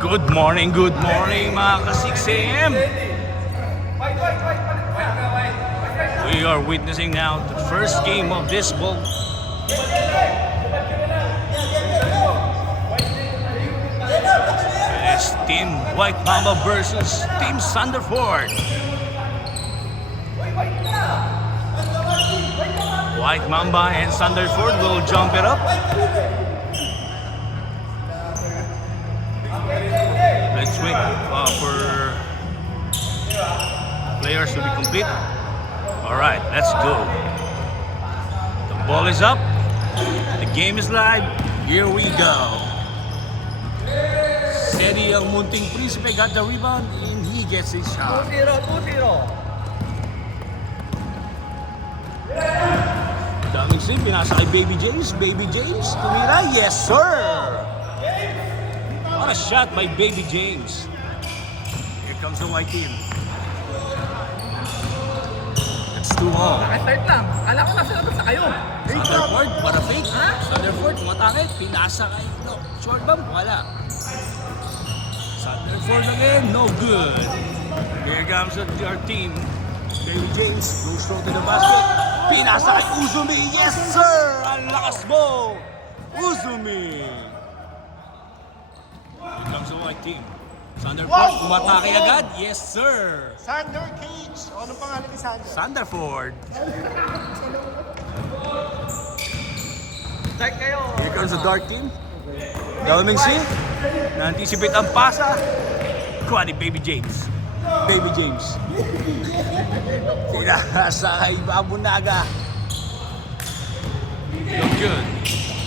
Good morning mga ka-6am. We are witnessing now the first game of this ball. It is Team White Mamba versus Team Sanderford. White Mamba and Sanderford will jump it up. Let's wait for players to be complete. Alright, let's go. The ball is up. The game is live. Here we go. Sedi ang munting Prinsipe got the rebound and he gets his shot. 2-0. Daming slip, pinasa kay Baby James. Baby James, tumira. Yes, sir! What a shot by Baby James. Here comes the white team. It's 2-0. Naka-start lang. Kala ko nasa labas na kayo. Sanderford, what a fake. Ha? Sanderford, tumatake. Pinasa kay, no, short bump, wala. Sanderford again, no good. Here comes our team. Baby James goes straight to the basket. Pinasa kay Uzumi. Yes, sir! Ang lakas mo! Uzumi! Here comes the white team. Sanderford, tumatake agad. Yes, sir! Sander Cage. O, anong pangalan ni Sander? Sanderford. Start kayo. Here comes the dark team. Dalming C. Na-anticipate ang pasa. Kuha ni Baby James. Baby James. Pinasa kay Babunaga. Look good.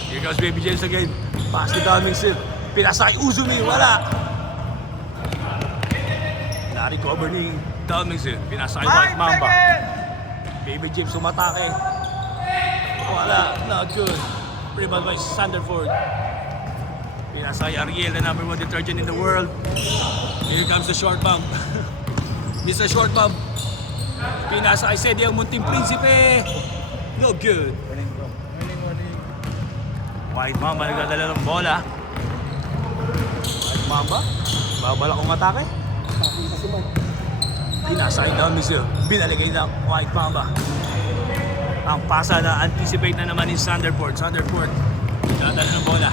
Here comes Baby James again. Pass to Dalming C. Pinasa kay Uzumi. Wala. Na-recover ni Dalming C. Pinasa kay White Mamba. Baby James umatake. Wala. Not good. Rebound by Sanderford. Pinasa kay Ariel, the number 1 detergent in the world. Here comes the short bump. Mr. Short bump. Pinasa kay Sedi ang munting Prinsipe. No good. White Mamba nagdadala ng bola. White Mamba. Babala kong atake. Pinasa kay Dalming C. Binaligay ng White Mamba. Ang pasa na anticipate na naman ni Sanderford. Sanderford, dadala ng bola.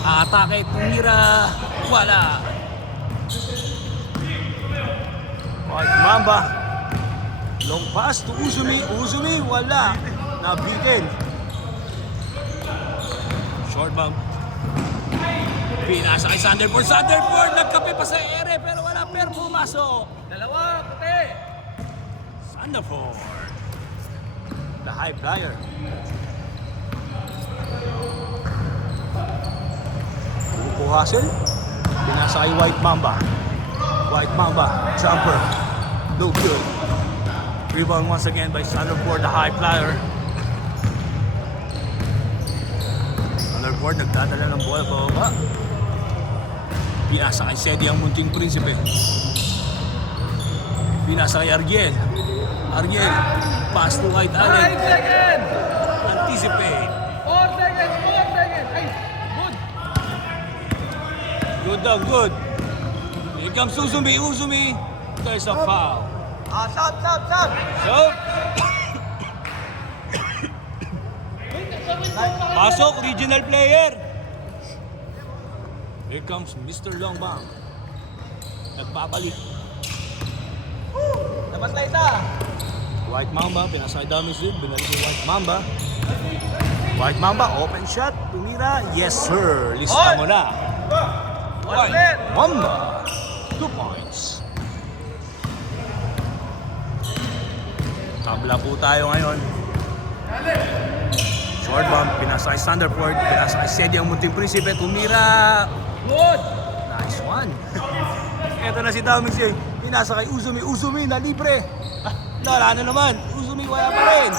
Atake, tumira, wala. White Mamba. Long pass to Uzumi. Uzumi, wala. Nabigil. Short bump. Pinasa kay Sanderford. Sanderford, nagkape pa sa ere pero wala pero pumasok. Dalawa, puti. Sanderford. The high flyer. Buko Hassel. Pinasa kay White Mamba. White Mamba. Jumper. No good. Rebound once again by Sanderford, the high flyer. Sanderford nagdadala ng bola pababa. Pinasa kay Sedi ang munting Prinsipe. Pinasa kay Ariel. Ariel. Pass to White Allen. 5 seconds. Anticipate. 4 seconds. 4 seconds. Ay, good. Good daw, good. Here comes Uzumi. Uzumi. There's a foul. Stop. So, pasok, regional player. Here comes Mr. Longbang. Nagpapalik. Labas na isa. White Mamba, pinasa kay Dalming C. Binalik yung White Mamba. White Mamba, open shot. Tumira. Yes, sir. Lista mo na. White Mamba. 2 points. Tabla po tayo ngayon. Short bump, pinasa kay Sanderford. Pinasa kay Sedi ang munting Prinsipe. Tumira. Good. Nice one. Ito na si Dalming C. Pinasa kay Uzumi. Uzumi na libre. Wala na naman. Uzumi wala pa rin.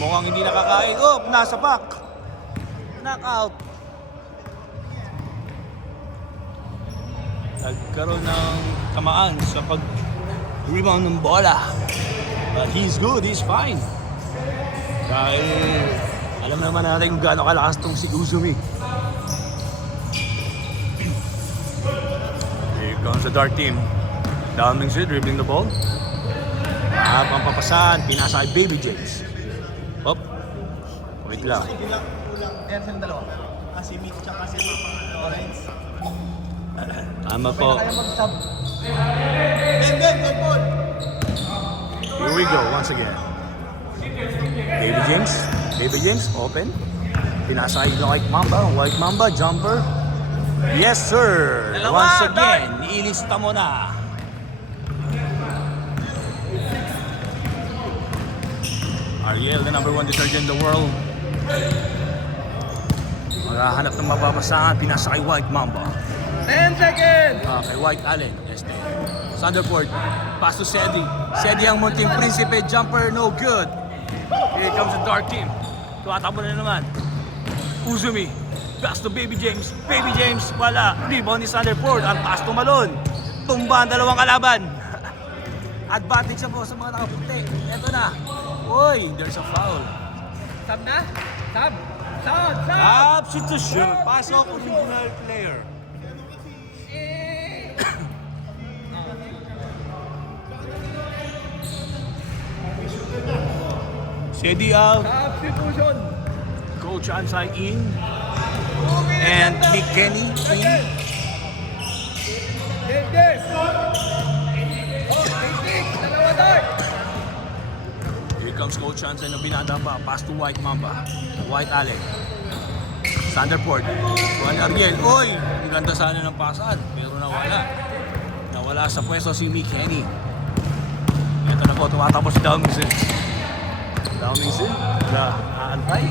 Mukhang hindi nakakain. Oh, nasa pack. Knockout. Nagkaroon ng tamaan sa pag-rebound ng bola. But he's good. He's fine. Dahil alam naman natin kung gaano kalakas tong si Uzumi. the dark team. Daming Sid dribbling the ball. Habang papasahan, pinasa kay Baby James. Hop. Wait lang. Kulang. Ayan silang dalawa. Si Mick tsaka si Lawrence. Tama po. Kaya mag-sub. Good ball. Here we go once again. Baby James, open. Pinasa kay White Mamba, jumper. Yes sir! Once again, iilista mo na. Ariel, the number 1 detergent in the world. Maghahanap ng mababasahan, pinasa kay White Mamba. 10 seconds. Kay White Allen, este. Thunderford, pass to Sedi. Sedi ang munting prinsipe, jumper, no good. Here comes the dark team. Tumatakbo na naman. Uzumi, pass to Baby James. Baby James, wala. Rebound ni Thunderford, ang pass to Malone. Tumba ang dalawang kalaban. Advantage siya po sa mga nakapunti. Eto na. Uy, there's a foul. Sub na? Sub. Sub. Substitution. Pasok original player. Sedi out. Substitution. Coach Ansai in. And Nick Kenny in. Yes. Oh, 86. Dalawa dark. Here comes Coach Ansai na binada pa. Pass to White Mamba. White Allen. Thunderford. Juan Ariel. Oy! Ang ganda sana ng pasan. Pero nawala. Nawala sa pwesto si Nick Kenny. Ito na po. Tumatakbo si Downingson. Downingson. Aantay.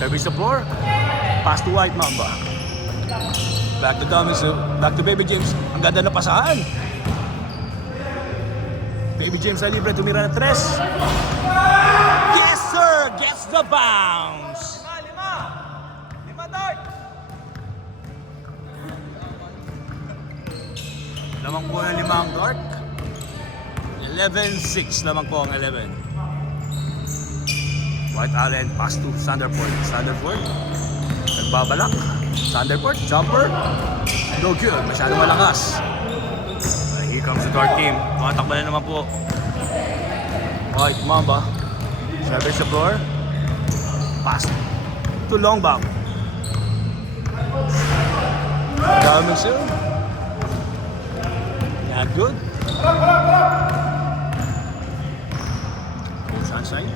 Service the floor. Pass to White Mamba. Back to Downingson. Back to Baby James. Ang ganda na pasahan. Baby James na libre. Tumira na 3. Yes sir! Gets the bounce. Lima dark. Lamang po ng 5 ang dark. 11-6 lamang po ang 11. White Allen, pass to Thunderford. Thunderford, nagbabalak. Thunderford, jumper. No good, masyado malakas. Here comes the dark team. Tumatakbo na naman po. White Mamba. Service the floor. Pass to Longbam. Daming sir. Not good. Coach Ansai.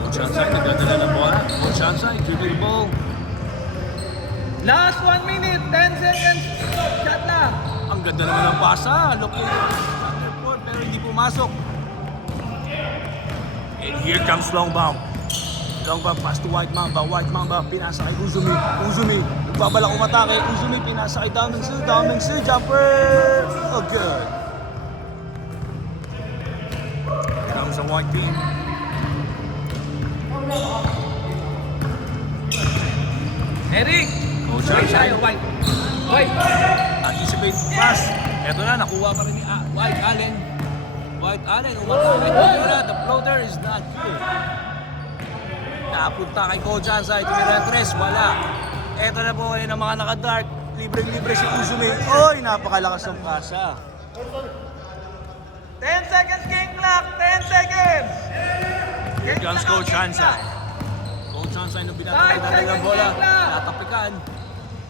Coach Ansai, nagdadala ng bola. Coach Ansai, dribbling ball. Last 1 minute. 10 seconds. Shot lang. Ang ganda naman ng pasa. Looking Thunderford, pero hindi pumasok. And here comes Longbam. Longbam pass to White Mamba. White Mamba, pinasa kay Uzumi. Uzumi, nagbabalak umatake. Uzumi, pinasa kay Downingson. Downingson, jumper. Oh, good. Here comes the white team. Eric. Coach Sorry Ansai. tayo. White. White. Anticipate pass. Eto na, nakuha pa rin ni White Allen. White Allen, umatake. The floater is not good. Napunta kay Coach Ansai, tumira ng 3, wala. Eto na po ngayon ang mga naka-dark. Libre-libre si Uzumi. Oy, napakalakas ng pasa. 10 seconds game clock. 10 seconds. Here comes Coach Ansai. Coach Ansai nung binatay ng bola. Natapikan.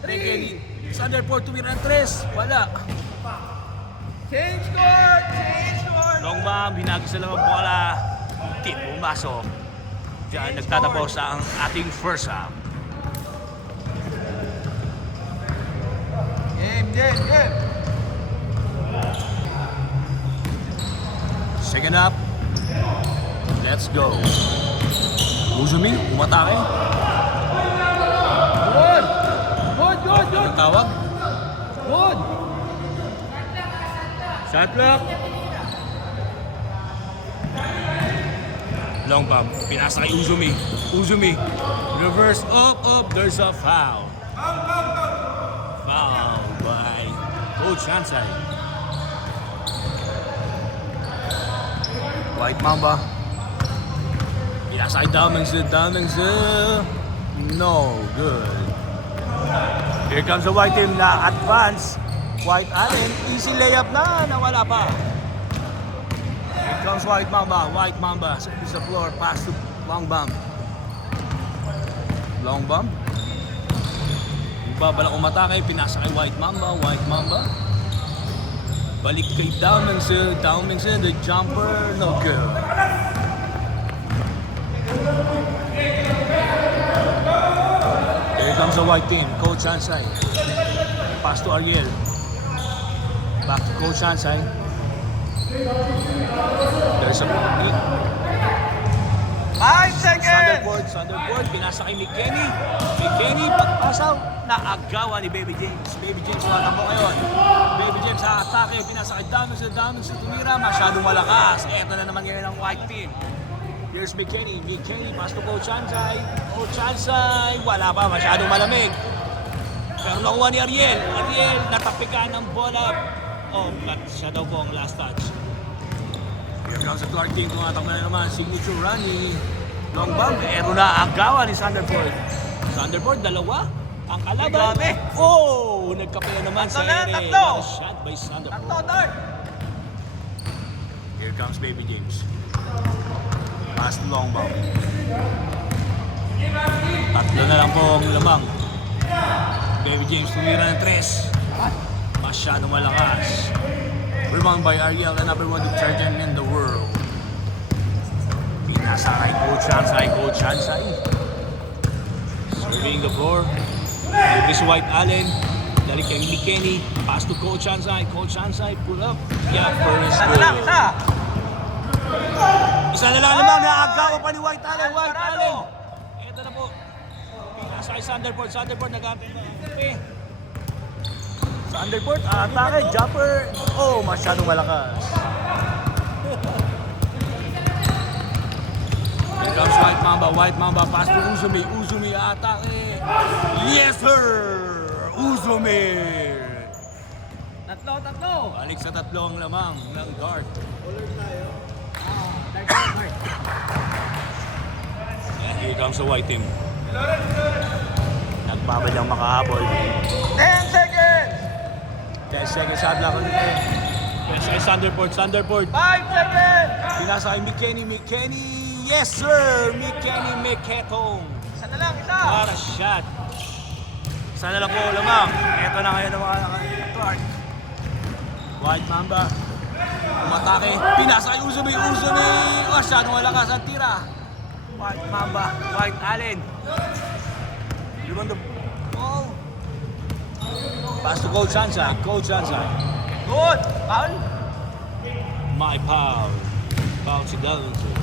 Kenny. Thunderford tumira ng 3, wala. Change court. Change court. Longbam, hinagis na lang ang bola. Tip, pumasok. Diyan nagtatapos ang ating first half. Game. Second half. Let's go. Uzumi, umatake. Good. Ang tawag. Good. Shot clock. Long bomb. Pinasa kay Uzumi. Uzumi. Reverse up. There's a foul. Foul by Coach Ansai. White Mamba. Pinasa kay Downingson. No good. Here comes the white team na advance. White Allen, easy layup na, nawala pa. Here comes White Mamba. White Mamba, service the floor, pass to Long Bomb. Long Bomb. Balak umatake, pinasa kay White Mamba. White Mamba. Balik kay Dowmingson. Dowmingson, the jumper, no good. Here comes the white team. Coach Hansay. Pass to Ariel. Back to Coach Hansay. There's a 5 seconds. Thunderbolt, pinasa kay McKenny. McKenny, pagpasaw, naagawa ni Baby James. Baby James, watakbo ngayon. Baby James, atake, pinasa kay Dowmingson, tumira, masyadong malakas. Eto na naman ngayon ang white team. Here's McKenny, pass to Coach Hansay. Coach Hansay, wala pa, masyadong malamig. Pero nakuha ni Ariel. Ariel, natapikan ng bola. Oh, but siya daw po ang last touch. Here comes the Clark team. Tumatakbo na naman. Signature run ni Long Bomb. Ero na ang gawa ni Thunderbolt. Thunderbolt, dalawa. Ang kalaban. Grabe. Oh! Nagkape na naman sa Tatlo na, ere. tatlo. What a shot by Thunderbolt. Tatlo, Dart. Here comes Baby James. Pass to Long Bomb. Tatlo na lang po ang lamang. Baby James tumira ng 3. Masyadong malakas. Rebound by Ariel, the number 1 detergent in the world. Pinasa kay Coach Hansay. Coach Hansay. Serving the floor. This White Allen. Dali kay McKenny. Pass to Coach Hansay. Coach Hansay, pull up. Yeah, first Isa na lang, goal. isa. Isa na lang naman. Naagawa pa ni White Allen. White Allen. Ito na po. Pinasa kay Thunderbolt. Thunderbolt nag-atay ba? Okay. Thunderbolt, atake, jumper. Oh, masyadong malakas. Here comes White Mamba. White Mamba, pass to Uzumi. Uzumi, atake. Yes, sir! Uzumi! Tatlo. Balik sa tatlo ang lamang ng guard. And here comes the white team. Nagbabalang makahabol. 10 seconds. 10 seconds sa adla ko nito. Yes, kay Thunderbolt. 5 seconds. Pinasa kay McKenny. Yes, sir! McKenny Meketong. Isa na lang, isa. Para shot. Sana lang po lamang. Ito na ngayon ang mga Clark. White Mamba. Umatake. Pinasa kay Uzumi. Masyadong malakas ang tira. White Mamba. White Allen. Rebound the ball. Pass to Coach Hansay. Good. Foul. My pal. Foul si Dowmingson.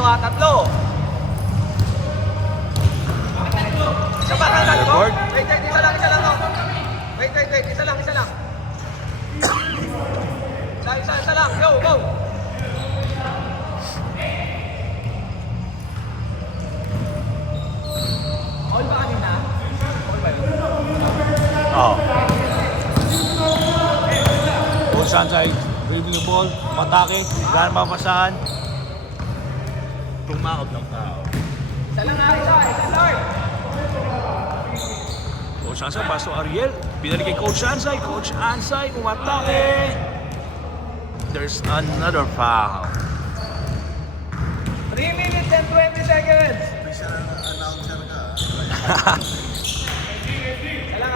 Tatlo. Isa pa, tatlo. Report. Wait, isa lang. Wait, isa lang. Isa lang. Go. All ba kanina? All ba yun? Oh. Coach Hansay. Dribbling the ball. Matake. Gano'n mapasahan. Tumaob ng tao. Isa lang. Coach Hansay, pass to Ariel. Binalik kay Coach Hansay. Coach Hansay, umatake. There's another foul. 3 minutes and 20 seconds.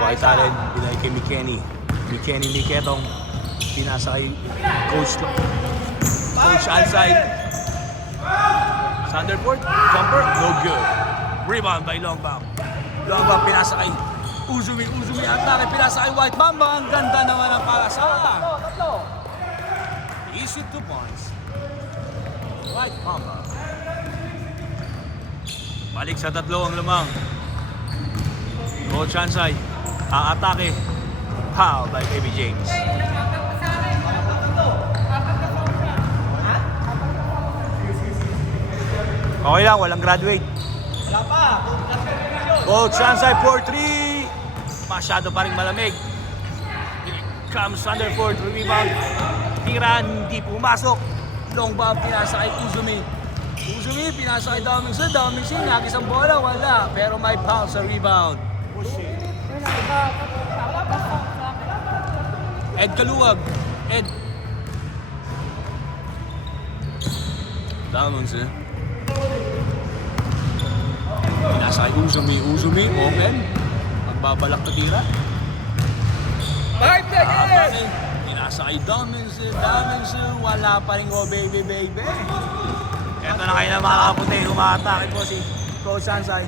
White Allen, binalik kay McKenny. McKenny Miketong. Pinasa kay Coach Hansay. Thunderbolt, jumper, no good. Rebound by Long Bomb. Long Bomb pinasa kay Uzumi atake, pinasa kay White Mamba. Ang ganda naman ang pasa. Tatlo. Easy 2 points. White Mamba. Balik sa tatlo ang lamang. Coach Hansay, aatake. Foul by Baby James. Okay lang, walang graduate. Wala pa. Coach Hansay, 4-3. Masyado pa rin malamig. Here comes Thunderbolt, rebound. Tira, hindi pumasok. Long bomb, pinasa kay Uzumi. Uzumi, pinasa kay Domingson. Domingson, nagis ang bola, wala. Pero may foul sa rebound. Ed Kaluwag. Ed. Domingson. Pinasa kay Uzumi. Uzumi, open. Magbabalak na tira. 5 seconds! Pinasa kay Domingson. Domingson, wala pa rin, oh baby, baby. Ito na kayo na mga kaputi. Umatake po si Coach Sansay.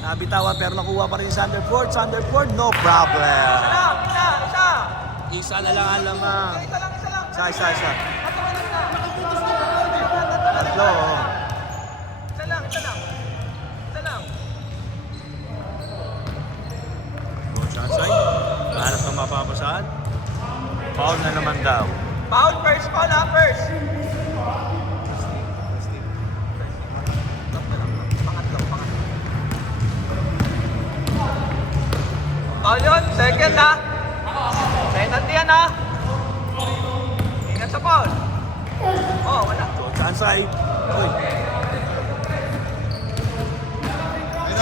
Nabitawan pero nakuha pa rin si Sanderford. Sanderford, no problem. Isa! Isa na lang ang lamang. Isa lang. Isa. Tatlo. Isa lang. Coach Sansay, hanap ng mapapasahan. Foul na naman daw. Foul first. Foul yun, second ha. Penalty yan ha. Ingat sa foul. Oh, wala. Coach Sansay. Uy,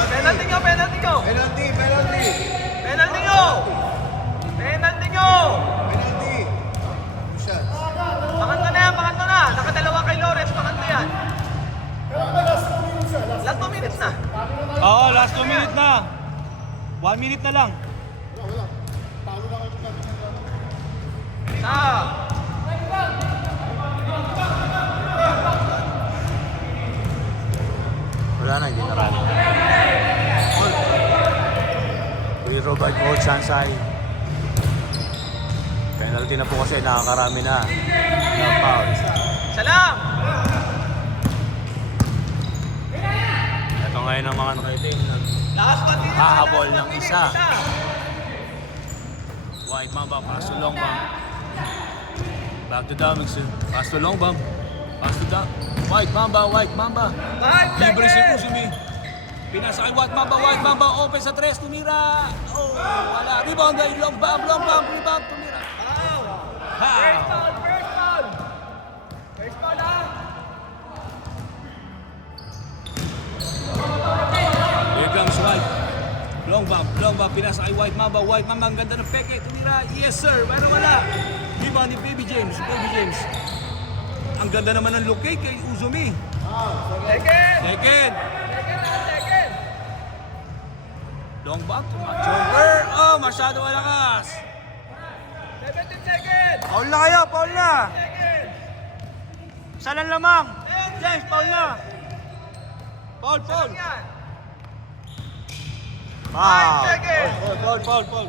Penalty nyo. Penalty! Penalty nyo. Penalty! Shots. Pangatlo na. Nakadalawa kay Lores, pangatlo yan. Last 2 minutes na. Oo, last 2 minutes na. 1 minute na lang. Isa. Wala na, hindi na rin. Free throw by Coach Sansay. Penalty na po kasi nakakarami na. No foul. Isa lang. Ito ngayon ang mga nakating. Last 1 minute. Hahabol ng isa. White Mamba, pass to long bomb. Back to Domingson. Pass to long bomb. Pass to White Mamba. 5 Libre si seconds. Uzumi. Pinasa kay White Mamba. Open sa 3, tumira. Oh, wala. Rebound by long bomb. Rebound, tumira. First Ha! foul ha. Here comes White. Long bomb, pinasa kay White Mamba, ang ganda ng peke, tumira, yes sir, pero wala. Rebound ni Baby James. Ang ganda naman ng locate kay Uzumi. Second. Long bomb, jumper, oh, masyado malakas. 17 seconds. Paul na kayo, Paul na. Salan lamang. James, Paul na. Paul. Yan. Foul. seconds. Paul.